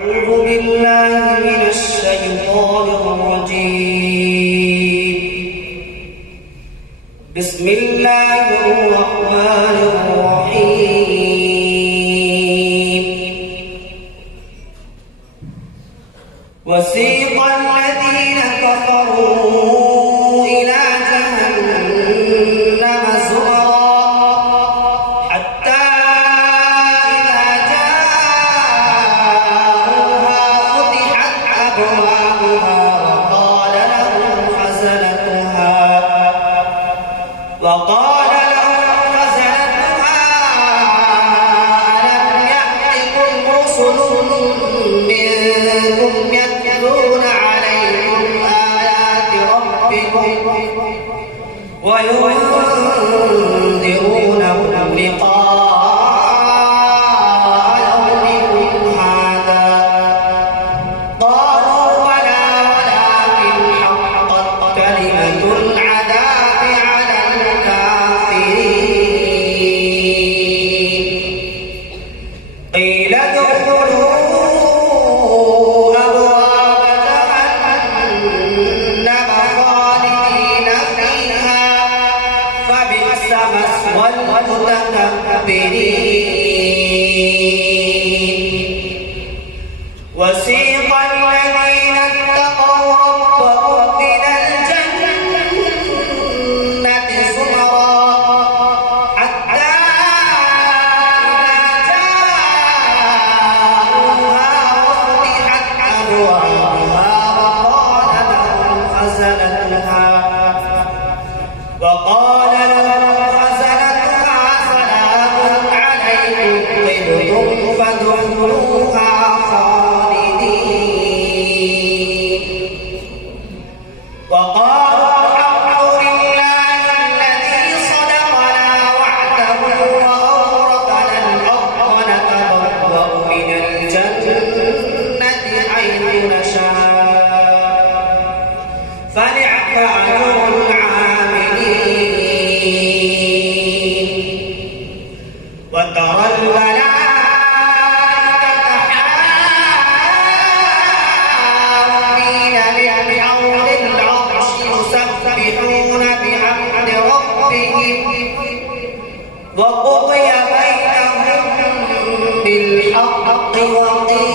أعوذ بالله من الشيطان الرجيم. بسم الله الرحمن الرحيم. وسيق الذين كفروا إلى جهنم زمرا حتى إذا جاءوها فتحت أبوابها وقال لهم خزنتها ألم يأتكم رسل منكم يتلون عليكم آيات ربكم وينذرونكم لقاء يومكم هذا قالوا بلى ولكن حقت كلمة العذاب على الكافرين. قيل ادخلوا أبواب جهنم خالدين فيها فبئس مثوى المتكبرين. وسيق الذين اتقوا ربهم إلى الجنة زمرا حتى إذا جاءوها وفتحت أبوابها وقال لهم خزنتها سلام عليكم طبتم فادخلوها خالدين. وقالوا الحمد لله الذي صدقنا وعده وأورثنا الأرض نتبوأ من الجنة حيث نشاء فنعم أجر العاملين. وترى الملائكة حافين من حول العرش يسبحون بحمد ربهم وقضي بينهم بالحق وقيل